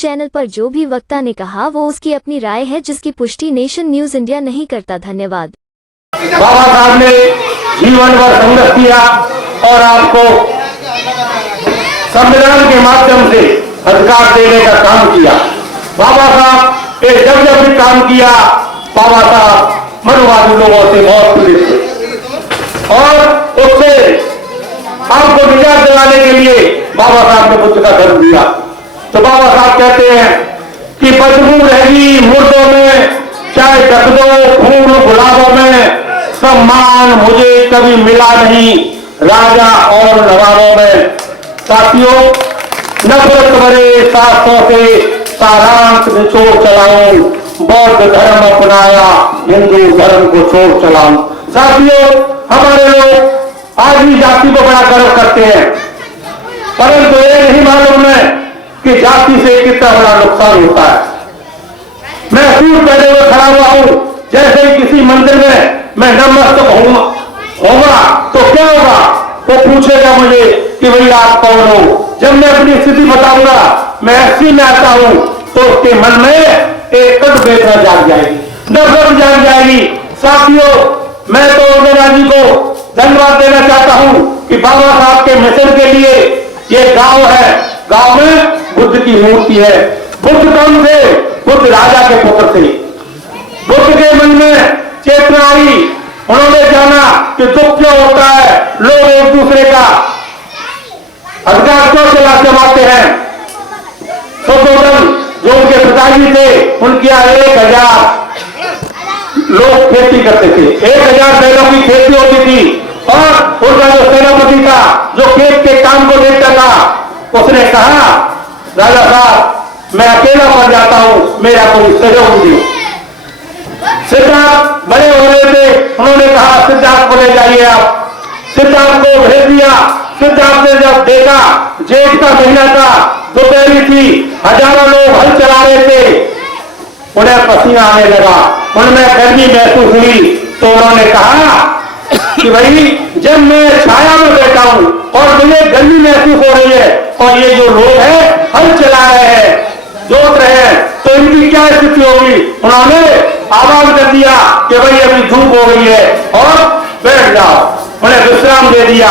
Channel पर जो भी वक्ता ने कहा वो उसकी अपनी राय है, जिसकी पुष्टि नेशन न्यूज इंडिया नहीं करता। धन्यवाद। बाबा साहब ने जीवन भर संघर्ष किया और आपको संविधान के माध्यम से अधिकार देने का काम किया। बाबा साहब ने जब भी काम किया, बाबा साहब मनुवादी लोगों से बहुत पीड़ित थे और उससे आपको निजात दिलाने के लिए बाबा साहब ने बुद्ध का धर्म दिया। तो बाबा साहब कहते हैं कि बदबू रहेगी मुर्दों में, चाहे ढक दो फूल गुलाबों में, सम्मान मुझे कभी मिला नहीं राजा और नवाबों में। साथियों, नफरत भरे शास्त्रों से सारांश निचोड़ चलाऊं, बौद्ध धर्म अपनाया हिंदू धर्म को छोड़ चलाऊं। साथियों, हमारे लोग आज भी जाति को बड़ा गर्व करते हैं, परंतु ये नहीं मालूम है कि जाति से कितना बड़ा नुकसान होता है। मैं सूट पहने हुए खड़ा हुआ हूं, जैसे ही किसी मंदिर में मैं नतमस्तक होगा तो क्या होगा, वो पूछेगा मुझे कि भैया आप कौन हो। जब मैं अपनी स्थिति बताऊंगा, मैं 80 में आता हूं, तो उसके मन में एक कट बेचना जाग जाएगी, नफरत जाग जाएगी। साथियों, मैं तो इंदिरा जी को धन्यवाद देना चाहता हूं कि बाबा साहब के मिशन के लिए ये गांव है, गांव में बुद्ध की मूर्ति है। बुद्ध कौन थे? बुद्ध राजा के पुत्र थे। बुद्ध के मन में चेतना आई, उन्होंने जाना कि दुख क्यों होता है, लोग एक दूसरे का अधिकार क्यों चलाते हैं। सुशोधन जो उनके पिताजी थे, उनके यहाँ 1000 लोग खेती करते थे, 1000 बैलों की खेती होती थी और उनका जो सेनापति था, जो खेत के काम को देखता था, उसने कहा राजा साहब मैं अकेला पड़ जाता हूं, मेरा कोई सहयोग नहीं। सिद्धार्थ बड़े हो रहे थे, उन्होंने कहा सिद्धार्थ को ले जाइए आप। सिद्धार्थ को भेज दिया। सिद्धार्थ ने जब देखा जेठ का महीना था, दोपहरी थी, हजारों लोग हल चला रहे थे, उन्हें पसीना आने लगा, उनमें गर्मी महसूस हुई। तो उन्होंने कहा कि भाई जब मैं छाया में बैठा हूं और मुझे गर्मी महसूस हो रही है और ये जो लोग हैं हल चला रहे हैं, जोत रहे हैं, तो इनकी क्या स्थिति होगी। उन्होंने आह्वान कर दिया कि भाई अभी धूप हो गई है और बैठ जाओ, उन्हें विश्राम दे दिया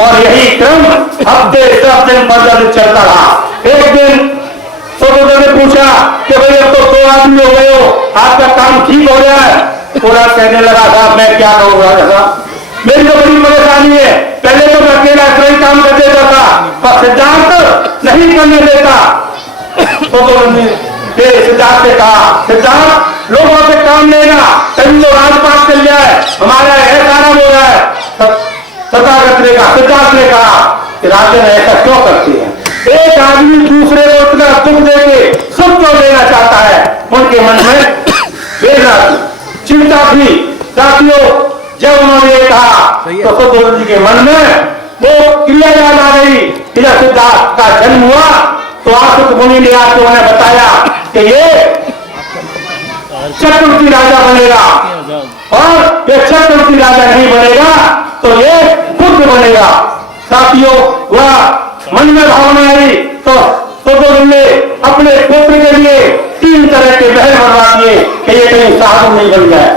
और यही क्रम हफ्ते 10 दिन 15 दिन चलता रहा। एक दिन सुशोधन ने पूछा कि भाई अब तो 2 आदमी हो गए हो, आपका काम ठीक हो गया है। पूरा कहने लगा साहब मैं क्या कहूँ राजा साहब, मेरी तो बड़ी परेशानी है, पहले तो मैं अकेला इतना ही काम कर देता था, पर सिद्धार्थ नहीं करने देता। तो सिद्धार्थ ने कहा सिद्धार्थ लोगों से काम लेना, कहीं तो राजपाट चल जाए, हमारा ऐसा आराम हो रहा है। तथागत ने कहा, सिद्धार्थ ने कहा कि राजन ऐसा क्यों करते हैं, एक आदमी दूसरे को इतना दुख देके सब क्यों लेना चाहता है। उनके मन में वेदना चिंता थी। साथियों, जब उन्होंने कहा तो सुशोधन जी के मन में वो क्रिया याद आ गई कि जब सिद्धार्थ का जन्म हुआ तो आसुत मुनि ने आकर उन्हें बताया कि ये चक्रवर्ती राजा बनेगा और ये चक्रवर्ती राजा नहीं बनेगा तो ये बुद्ध बनेगा। साथियों, वह मन में भावना आई तो सुशोधन ने अपने पुत्र के लिए 3 तरह के महल बनवा दिए कि ये कहीं साधु नहीं बन जाए।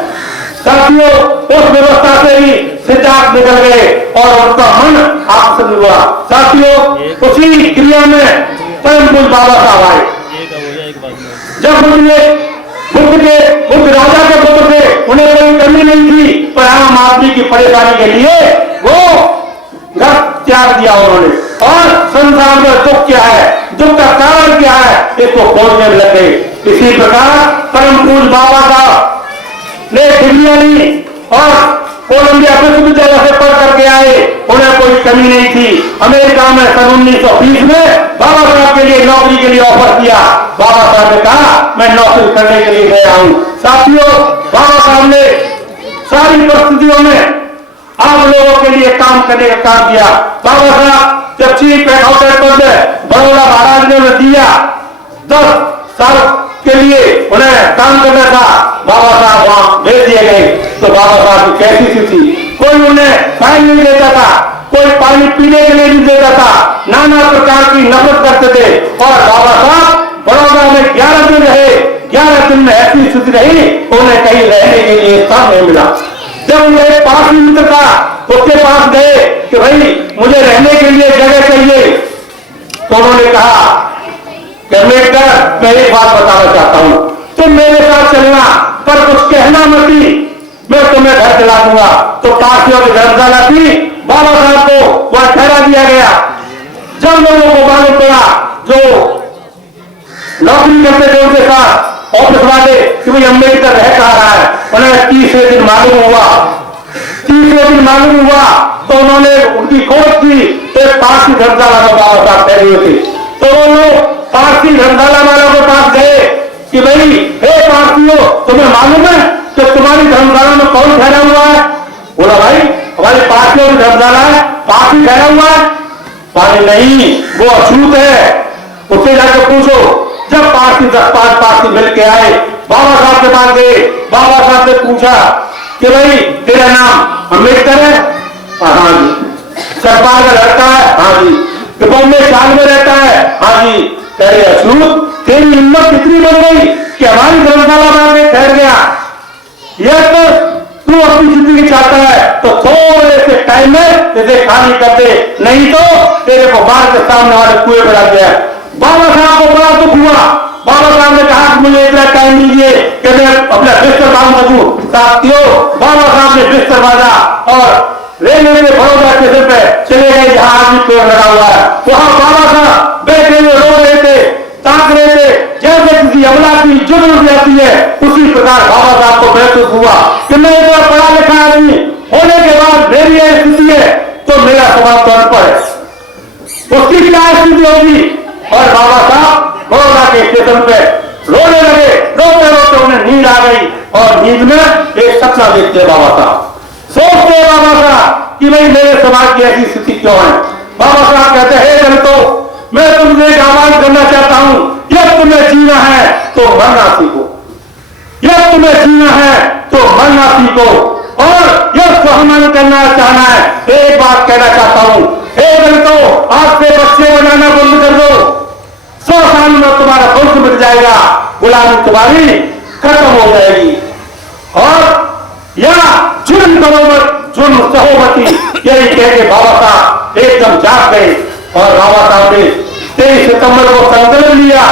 साथियों, उस व्यवस्था से ही सिद्धार्थ निकल गए और उनका मन आपसे हुआ। साथियों, उसी क्रिया में परम पूज्य बाबा साहब आए। जब बुद्ध राजा के पुत्र थे, उन्हें कोई कमी नहीं थी, पर आम आदमी की परेशानी के लिए वो घर त्याग दिया उन्होंने और संसार में दुख क्या है, दुख का कारण क्या है, इसको खोजने में लग गए। इसी प्रकार परम पूज्य बाबा साहब ने डिग्रियां ली और कोलंबिया विश्वविद्यालय से पढ़ करके आए, उन्हें कोई कमी नहीं थी। अमेरिका में सन 1920 में बाबा साहब के लिए नौकरी के लिए ऑफर किया। बाबा साहब ने कहा मैं नौकरी करने के लिए गया हूं। साथियों, बाबा साहब ने सारी परिस्थितियों में आप लोगों के लिए काम करने का काम किया। बाबा साहब जब चीफ अकाउंटेंट पद बड़ौदा महाराज ने दिया, 10 साल के लिए उन्हें काम करना था, बाबा साहब वहां भेज दिए गए। तो बाबा साहब की कैसी स्थिति, कोई उन्हें फाइन नहीं देता था, कोई पानी पीने के लिए नहीं देता था, नाना प्रकार की नफरत करते थे और बाबा साहब बड़ौदा में 11 दिन रहे। 11 दिन में ऐसी स्थिति रही, उन्हें कहीं रहने के लिए स्थान नहीं मिला। जब उन्हें पास मित्र था, उसके पास गए कि भाई मुझे रहने के लिए जगह चाहिए, तो उन्होंने कहा कि अम्बेडकर, मैं एक बात बताना चाहता हूं, तुम मेरे साथ चलना, पर कुछ कहना मत, मैं तुम्हें घर दिला दूंगा। तो पार्टियों की धर्मशाला थी, बाबा साहब को वह ठहरा दिया गया। जब लोगों को मालूम पड़ा, जो नौकरी करते थे उनके साथ ऑफिस वाले, कि भाई अम्बेडकर रह कहा रहा है, उन्हें 30वें दिन मालूम हुआ। 30वें दिन मालूम हुआ तो उन्होंने उनकी खोज की, तो एक पार्टी धर्मशाला में बाबा साहब ठहरे हुए थे। तो वो लोग पार्टी धर्मशाला वालों के पास गए कि भाई हे पार्टियों, तुम्हें मालूम है कि तुम्हारी धर्मशाला में कौन ठहरा हुआ है? बोला भाई हमारी पार्टियों की धर्मशाला है, पार्टी ठहरा हुआ है। पानी नहीं, वो अछूत है, उससे जाकर पूछो। जब 5 पार्टी मिल के आए, बाबा साहब के पास गए, बाबा साहब ने पूछा कि भाई तेरा नाम अम्बेडकर है? हाँ जी। सरकार का लड़का है? हाँ जी। कि बॉम्बे साल में रहता है? हाँ जी। तेरे अछूत, तेरी हिम्मत कितनी बन गई कि हमारी धर्मशाला में आके ठहर गया? यह तो तू अपनी जिंदगी चाहता है तो थोड़े से टाइम में इसे खाली कर दे, नहीं तो तेरे को मार के सामने वाले कुएं में डाल दिया। बाबा साहब को बड़ा दुख हुआ। बाबा साहब ने कहा कि मुझे इतना टाइम दीजिए कि मैं अपना बिस्तर बांध सकूं। साथियों, बाबा साहब ने बिस्तर बांधा और रेलवे के बड़ौदा स्टेशन पे चले गए, जहां आज भी पेड़ लगा हुआ है। वहां बाबा साहब बैठे हुए रो रहे थे, ताक रहे थे, जैसे किसी अमला की जुर्म उठ जाती है, उसी प्रकार बाबा साहब को महसूस हुआ कि मैं इतना पढ़ा लिखा आदमी होने के बाद मेरी यह स्थिति है, तो मेरा स्वभाव तो अनपढ़ है, उसकी क्या स्थिति होगी? और बाबा साहब बड़ौदा के स्टेशन पे रोने लगे। रोते रोते उन्हें नींद आ गई और नींद में एक सपना देखते बाबा साहब। सोचते बाबा साहब कि भाई मेरे समाज की ऐसी स्थिति क्यों है? बाबा साहब कहते हैं दलितों, मैं तुमसे एक आह्वान करना चाहता हूं, यह तुम्हें जीना है तो मरना सीखो, यह तुम्हें जीना है तो मरना सीखो, और यह सहमन करना चाहना है। एक बात कहना चाहता हूं, हे दलितों, आज से बच्चे बनाना बंद कर दो, 100 साल में तुम्हारा वंश मिट जाएगा, गुलामी तुम्हारी खत्म हो जाएगी, और या जुर्म करो मत, जुर्म सहो मती। यही कह के बाबा साहब एकदम जाग गए और बाबा साहब ने 23 सितंबर को संकल्प लिया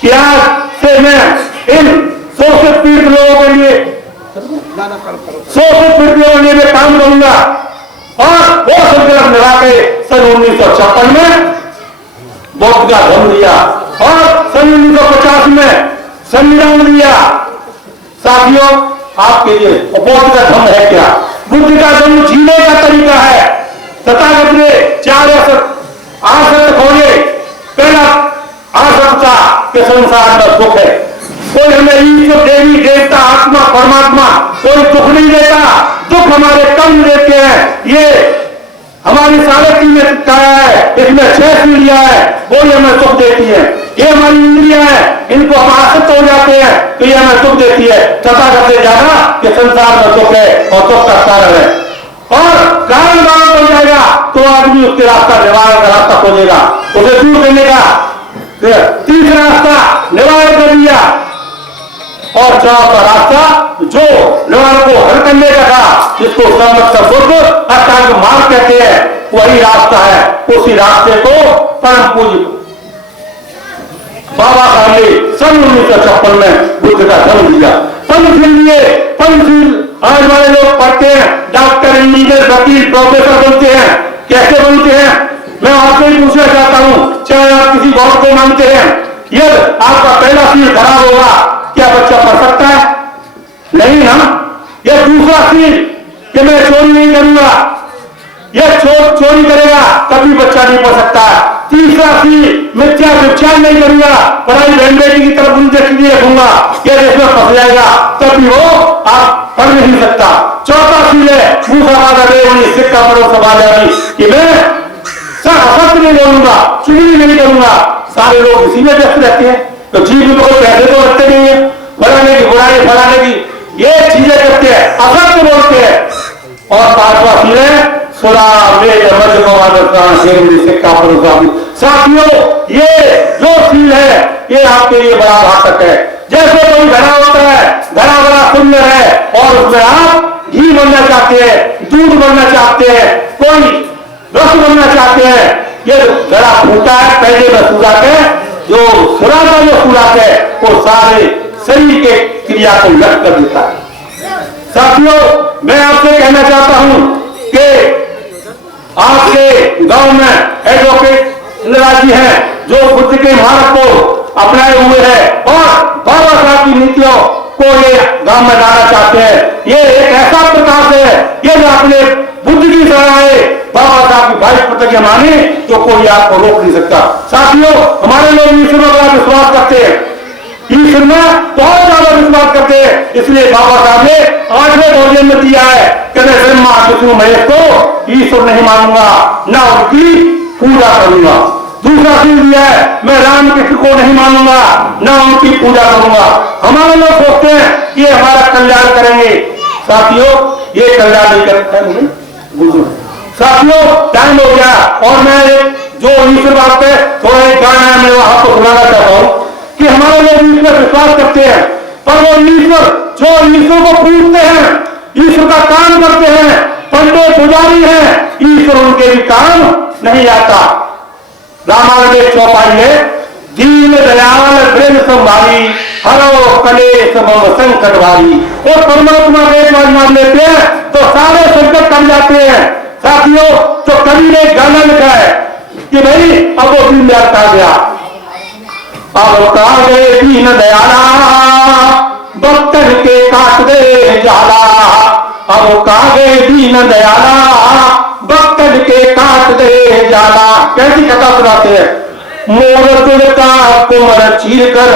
कि आज से मैं इन शोषित पीड़ित लोगों के लिए, शोषित पीड़ित लोगों के लिए मैं काम करूंगा। और वो संकल्प निभा के सन 1956 में बौद्ध का धर्म दिया और सन 1950 में संविधान दिया। साथियों, आपके लिए बौद्ध का धर्म है क्या? बुद्ध का धर्म जीने का तरीका है। तथागत ने 4 आसक्त खोले। पहला आसक्त था कि संसार में सुख है, कोई हमें ईश्वर, देवी, देवता, आत्मा, परमात्मा कोई दुख नहीं देता, दुख हमारे कर्म देते हैं। ये हमारी सावित्री ने कहा है, इसमें 6 सीढ़ियां है, वो हमें सुख देती है। ये हमारी इंद्रियां हैं, इनको हम आसक्त हो जाते हैं तो ये हमें सुख देती है। तथागत ने जाना कि संसार में सुख है और सुख का कारण है, और कारण निवारण हो जाएगा तो आदमी उसके रास्ता निवारण का रास्ता खोजेगा, उसे दूर करने का। तीसरा रास्ता निवारण कर दिया, और चौथा रास्ता जो निवारण को हल करने का था, जिसको सर्वोत्तम बुद्ध अष्टांग मार्ग कहते हैं, वही रास्ता है। उसी रास्ते को परम पूज्य बाबा साहब ने सन 1956 में बुद्ध का धर्म दिया। पंचशील लिए, पंचशील आज वाले लोग पढ़ते हैं, डॉक्टर, इंजीनियर, वकील, प्रोफेसर बनते हैं। कैसे बनते हैं? मैं आपसे ही पूछना चाहता हूं, चाहे आप किसी गॉड को मानते हैं, यदि आपका पहला सील खराब होगा, क्या बच्चा पढ़ सकता है? नहीं ना। यह दूसरा सील कि मैं चोरी नहीं करूंगा, यह चोरी करेगा कभी बच्चा नहीं पढ़ सकता। तीसरा सील मिथ्या विचार नहीं करूंगा, पढ़ाई बहन बेटी की तरफ उनसे रखूंगा, यह इसमें फंस जाएगा, तभी वो आप पढ़ नहीं सकता। चौथा सील है मूसावादा देवनी सिक्का पढ़ो समाज कि मैं असत्य नहीं बोलूंगा, चुगली नहीं करूंगा। सारे लोग इसी में व्यस्त रहते हैं, तो जीव में कोई पैसे तो रखते नहीं है, बढ़ाने की, बुराई फैलाने की ये चीजें करते हैं, असत्य बोलते हैं। और 5वां सील है सुरा मेरे मध्य सिक्का। साथियों, ये जो सील है ये आपके लिए बड़ा घातक है। जैसे कोई घड़ा होता है, घड़ा बड़ा सुंदर है और उसमें आप घी बनना चाहते हैं, दूध बनना चाहते हैं, कोई रस बनना चाहते हैं, ये घड़ा फूटा है, पहले में सुराख है, जो सुराख है, जो सुराख है वो सारे शरीर के क्रिया को नष्ट कर देता है। साथियों, मैं आपसे कहना चाहता हूं कि आपके गांव में एडवोकेट जी हैं जो बुद्ध के मार्ग को अपनाए हुए हैं और बाबा साहब की नीतियों को ये गांव में लाना चाहते हैं। ये एक ऐसा प्रकाश है, ये जो अपने बुद्ध की तरह है, बाबा साहब की 22 प्रतिज्ञा माने तो कोई आपको रोक नहीं सकता। साथियों, हमारे लोग ईश्वर में बड़ा विश्वास करते हैं, ईश्वर में बहुत ज्यादा विश्वास करते हैं, इसलिए बाबा साहब ने 8वें भोजन में दिया है कि मैं ब्रह्मा विष्णु महेश को ईश्वर नहीं मानूंगा, न उनकी पूजा करूंगा। दूसरा चीज दिया है, मैं राम कृष्ण को नहीं मानूंगा, न उनकी पूजा करूंगा। हमारे लोग सोचते हैं कि हमारा कल्याण करेंगे। साथियों, ये कल्याण नहीं करता है। साथियों, टाइम हो गया और मैं जो ईश्वर बात पे थोड़ा एक गाना है, मैं आपको सुनाना चाहता हूं कि हमारे लोग ईश्वर विश्वास करते हैं, पर वो ईश्वर जो ईश्वर को पूजते हैं, ईश्वर का काम करते हैं, पंडित पुजारी हैं, ईश्वर उनके भी काम नहीं आता। रामायण में चौपाई में दीन दयाल ब्रह्म संभाली हरो कलेश मम संकट भारी, और परमात्मा के एक बार मान लेते हैं तो सारे संकट कट जाते हैं। साथियों, तो कवि ने गाना लिखा है कि भाई अब वो दिन याद आ गया, अब कहा गए दीन दयाला भक्तन के काट दे जाला, अब कहा गए दीन दयाला भक्तन के काट दे जाला। कैसी कथा सुनाते हैं, मोर तुड़का कुमर चीर कर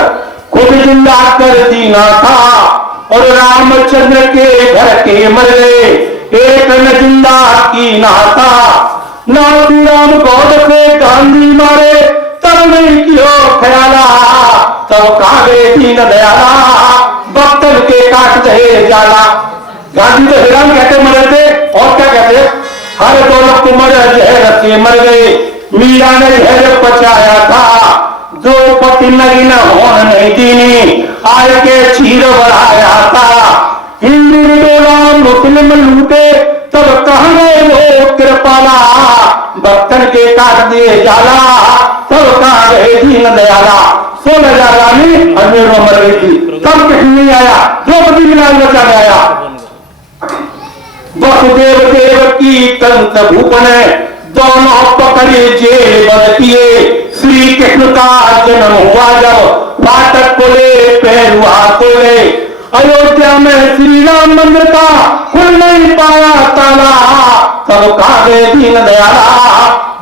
खुद जिंदा कर दीना था, और रामचंद्र के घर के मरे एक न जिंदा की ना था, नाथू राम गौड़ से गांधी मारे तब नहीं क्यों ख्याला, तब कागे दीन दयाला भक्तन के काट दे जाला। गांधी तो हैरान कहते मरे थे, और क्या कहते, हर दौलत कुमर जहर से मर गए, मीरा ने जहर पचाया था, जो पति नगीन होन नहीं दीनी आय के चीर बढ़ाया था, हिंदू डोला मुस्लिम लूटे तब कहाँ गए वो कृपाला, भक्तन के काट दिए जाला तब कहाँ गए दीन दयाला। 16,000 रानी अजमेर में मर गई थी, तब कृष्ण नहीं आया, द्रौपदी बिना बचा आया। वसुदेव देव की कंस भूपन दोनों पकड़े जेल बदतिए, श्री कृष्ण का जन्म हुआ जब फाटक को ले पैरुआ को ले, अयोध्या में श्री राम मंदिर का खुल नहीं पाया ताला, तब कागे दीन दयाला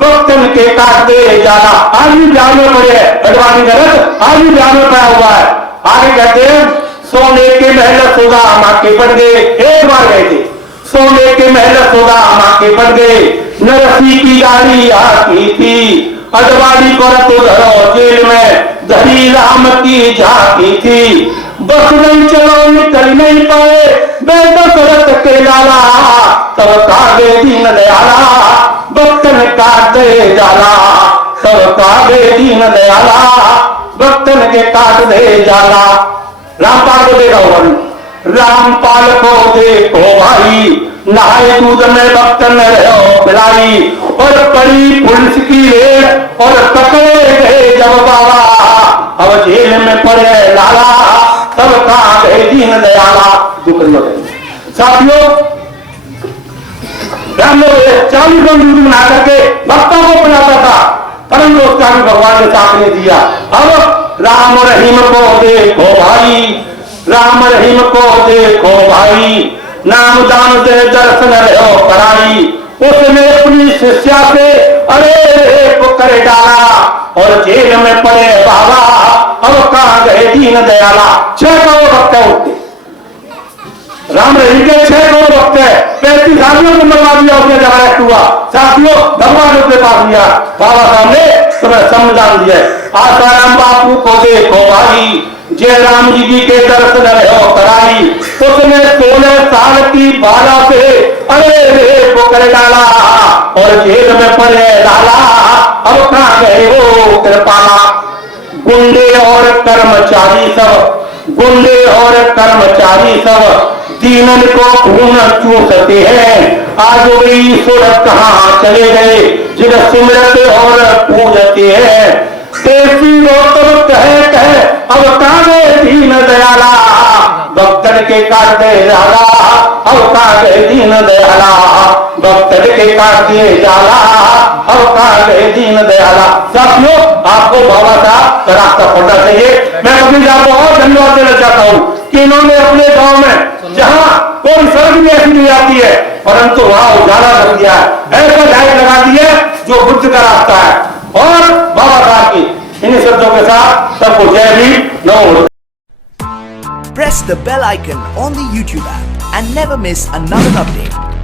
भक्तन के काट दे जाला। आज भी बिहार में पड़े अडवाणी गलत, आज भी बिहार में पाया हुआ है। आगे कहते हैं, सोने के महल सुदामा के बन गए, एक बार गए थे, सोने के महल सुदामा के बन गए, नरसी की गाड़ी आती थी, अडवाणी को तो धरो जेल में धरी राम की झांकी थी, बस नहीं चलो निकल नहीं पाए बेदशरथ के लाला, तब कागे दीन दयाला भक्तन काट दे जाला, तब कागे दीन दयाला भक्तन के काट दे जाला। रामपाल को देखा होगा, रामपाल को देखो भाई, नहाए दूध में भक्तन रहो पिलाई, और पड़ी पुलिस की रेड और पकड़े गए जब बाबा, अब जेल में पड़े लाला, तब कहा गए दीन दयाला। साथियों, राम 40 दिन दूध बना करके भक्तों को पिलाता था, परंतु उसका भी भगवान ने साथ नहीं दिया। अब राम रहीम को देखो भाई, राम रहीम को देखो भाई, नाम दान से दर्शन रहो कराई, उसने अपनी शिष्या से अरे पुकर डाला, और जेल में पड़े बाबा, अब कहाँ गए दीन दयाला। 6 करोड़ भक्त है उठते, राम रहीम के 6 करोड़ भक्त है, 35 आदमियों को मरवा दिया, उसने जब अरेस्ट हुआ। साथियों, भगवान उसके पास लिया, बाबा साहब ने तुम्हें संविधान दिया। आसाराम बापू को देखो भाई, जय राम जी के दर्शन रहो कराई, उसने 16 साल की बाला से अरे पुकर डाला, और जेल में पड़े डाला, अब कहाँ गए वो कृपाला। गुंडे और कर्मचारी सब, गुंडे और कर्मचारी सब दीनन को खून चूसते हैं। आज वही सूरत कहाँ चले गए जिन सिमरत और पूजते हैं। देसी लोग कहे अब कागे दीन दयाला, भक्तन के काट दे जाला, अब कागे दीन दयाला, भक्तन के काट दिए जाला, अब कागे दीन दयाला। साथियों, आपको बाबा साहब का रास्ता पढ़ना चाहिए। मैं कभी आपको और धन्यवाद देना चाहता हूँ कि इन्होंने अपने गांव में जहां कोई सड़क भी ऐसी नहीं आती है, परंतु वहां उजाला कर दिया है, ऐसा लाइट लगा दिया जो बुद्ध का रास्ता है। और बाबा साहब की इन्हीं शब्दों के साथ सबको जय भीम, नमो। Press the bell icon on the YouTube app and never miss another update.